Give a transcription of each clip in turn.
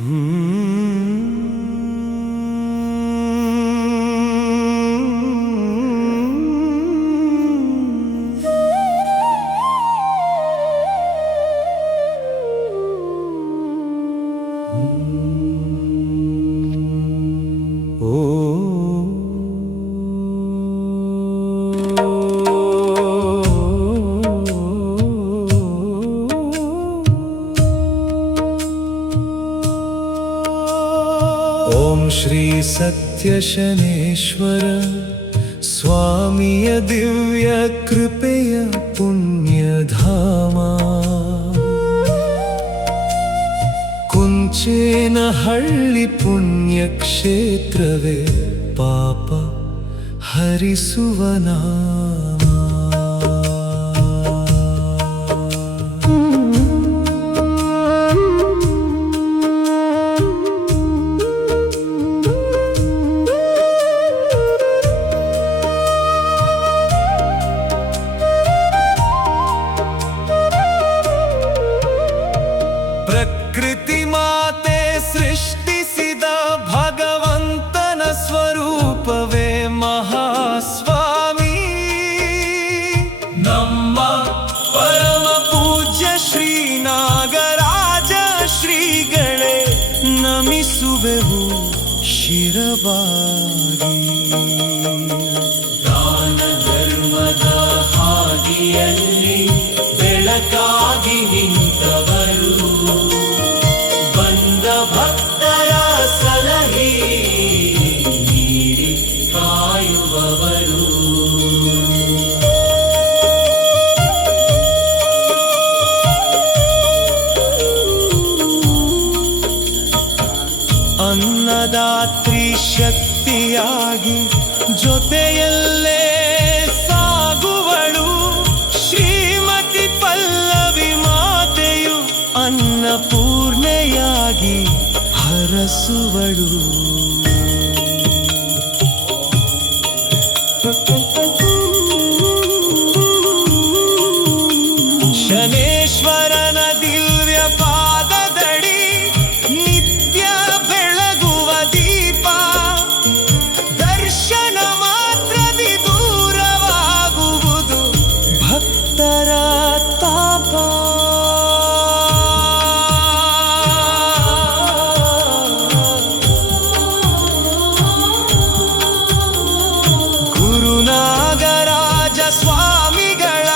ಓಂ ಶ್ರೀ ಸತ್ಯಶನೇಶ್ವರ ಸ್ವಾಮಿಯ ದಿವ್ಯ ಕೃಪೆಯ ಪುಣ್ಯಧಾಮ ಕುಂಚೇನಹಳ್ಳಿ ಪುಣ್ಯಕ್ಷೇತ್ರವೇ ಪಾಪ ಹರಿಸುವ ನಾಮ. ಪ್ರಕೃತಿ ಮಾತೆ ಸೃಷ್ಟಿಸಿದ ಭಗವಂತನ ಸ್ವರೂಪವೇ ಮಹಾಸ್ವಾಮಿ. ನಮ್ಮ ಪರಮ ಪೂಜ್ಯ ಶ್ರೀ ನಾಗರಾಜ ಶ್ರೀಗಳೇ ನಮಿಸುವೆವು ಶಿರವಾಗಿ. ದಾನ ಧರ್ಮದ ಹಾದಿಯಲ್ಲಿ ಬೆಳಕಾಗಿ ನಿಂತವರು, ಬಂದ ಭಕ್ತರ ಸಲಹೆ ನೀಡಿ ಕಾಯುವವರು. ಅನ್ನದಾತ್ರಿ ಶಕ್ತಿಯಾಗಿ ಜೊತೆಯಲ್ಲೇ ಸಾಗುವಳು ಶ್ರೀಮತಿ ಪಲ್ಲವಿ ಮಾತೆಯು, ಅನ್ನಪೂರ್ಣೆಯಾಗಿ ಹರಸುವಳು. ಶನೇಶ್ವರನ ದಿವ್ಯ ಪಾದದಡಿ ನಿತ್ಯ ಬೆಳಗುವ ದೀಪ, ದರ್ಶನ ಮಾತ್ರದಿ ದೂರವಾಗುವುದು ಭಕ್ತರ ತಾಪ. ಗುರುನಾಗರಾಜ ಸ್ವಾಮಿಗಳ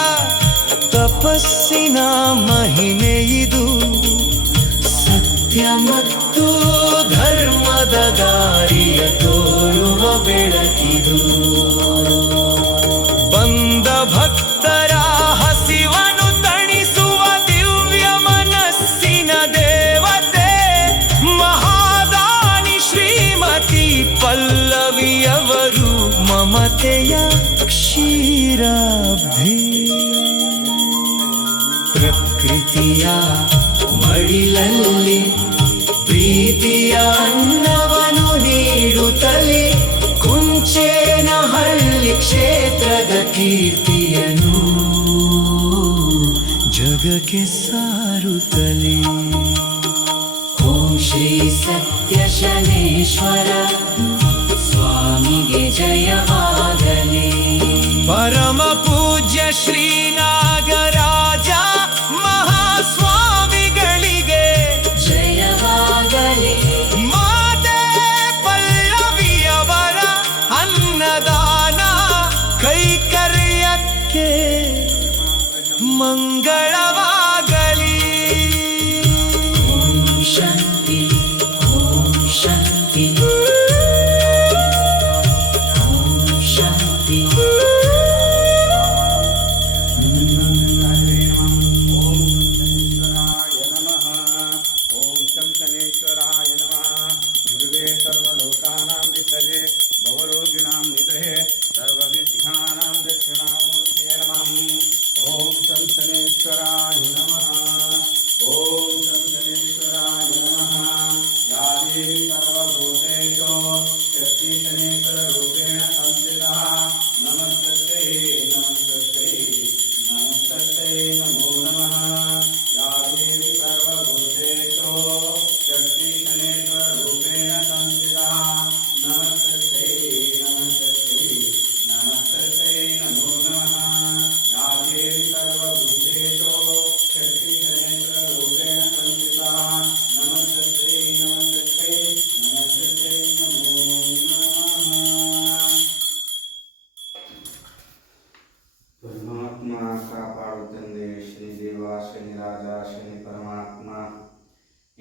ತಪಸ್ಸಿನ ಮಹಿಮೆ ಇದು, ಸತ್ಯ ಮತ್ತು ಧರ್ಮದ ದಾರಿಯ ತೋರುವ ಬೆಳಕಿದು. ಬಂದ ಭಕ್ತರ ಹಸಿವನು ತಣಿಸುವ ದಿವ್ಯ ಮನಸ್ಸಿನ ದೇವತೆ ಮಹಾದಾನಿ ಶ್ರೀಮತಿ ಪಲ್ಲವಿಯವರು, ಮಮತೆಯ ಕ್ಷೀರಾಬ್ಧಿ. ಪ್ರಕೃತಿಯ ಮಡಿಲಲ್ಲಿ ಪ್ರೀತಿಯ ಅನ್ನವನ್ನು ನೀಡುತ್ತಲೇ ಕುಂಚೇನಹಳ್ಳಿ ಕ್ಷೇತ್ರದ ಕೀರ್ತಿಯನ್ನು ಜಗಕ್ಕೆ ಸಾರುತ್ತಲೇ. ಓಂ ಶ್ರೀ ಸತ್ಯಶನೇಶ್ವರ ಸ್ವಾಮಿಗೆ ಜಯವಾಗಲಿ. ಪರಮ ಪೂಜ್ಯ ಶ್ರೀ ನಾಗರಾಜ ಮಹಾಸ್ವಾಮಿಗಳಿಗೆ ಜಯವಾಗಲಿ. ಮಾತೆ ಪಲ್ಲವಿಯವರ ಅನ್ನದಾನ ಕೈಕರ್ಯಕ್ಕೆ ಮಂಗಳವಾಗಲಿ. ಓಂ ಶಾಂತಿ, ಓಂ ಶಾಂತಿ, ಓಂ ಶಾಂತಿ. ಶನೇಶ್ವರಾಯ ನಮಃ. ಗುರುವೇ ಸರ್ವಲೋಕಾನಾಂ ವಿಷಯೇ ಭವರೋಗಿಣಾಂ ನಿಧಯೇ ಸರ್ವವಿದ್ಯಾನಾಂ ದಕ್ಷಿಣಾಮೂರ್ತಿಯೇ ನಮಃ. ಓಂ ಶನೇಶ್ವರಾಯ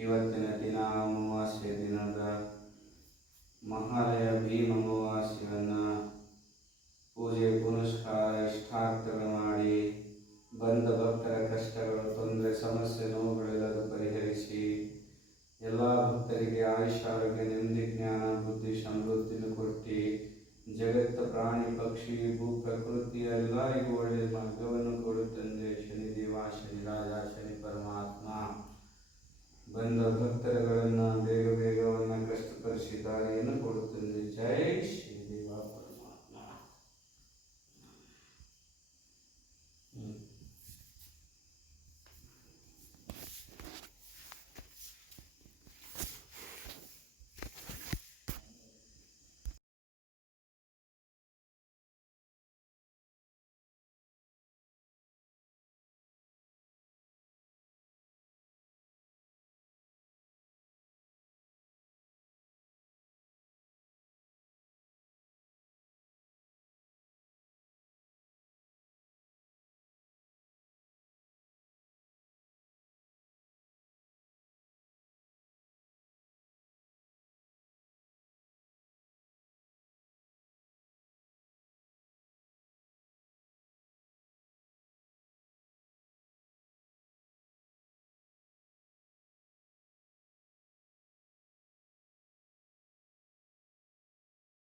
ಇವತ್ತಿನ ದಿನ ಅಮಾವಾಸ್ಯೆ ದಿನದ ಮಹಾಲಯ ಭೀಮ ಅಮಾವಾಸ್ಯೆಯನ್ನು ಪೂಜೆ ಪುನಸ್ಕಾರ ಇಷ್ಟಾರ್ಥಗಳು ಮಾಡಿ ಬಂದ ಭಕ್ತರ ಕಷ್ಟಗಳು ತೊಂದರೆ ಸಮಸ್ಯೆ ನೋವುಗಳೆಲ್ಲದೂ ಪರಿಹರಿಸಿ ಎಲ್ಲ ಭಕ್ತರಿಗೆ ಆಯುಷ್ಯ ಆರೋಗ್ಯ ನೆಮ್ಮದಿ ಜ್ಞಾನ ಬುದ್ಧಿ ಸಮೃದ್ಧಿಯನ್ನು ಕೊಟ್ಟು ಜಗತ್ತ ಪ್ರಾಣಿ ಪಕ್ಷಿ ಭೂ ಪ್ರಕೃತಿ ಎಲ್ಲರಿಗೂ ಒಳ್ಳೆಯ ಮಾರ್ಗವನ್ನು ಕೊಡುತ್ತಂದೆ ಶನಿದೇವ ಶನಿ ರಾಜ ಶನಿ ಪರಮಾತ್ಮ ಬಂದ ಭಕ್ತರುಗಳನ್ನು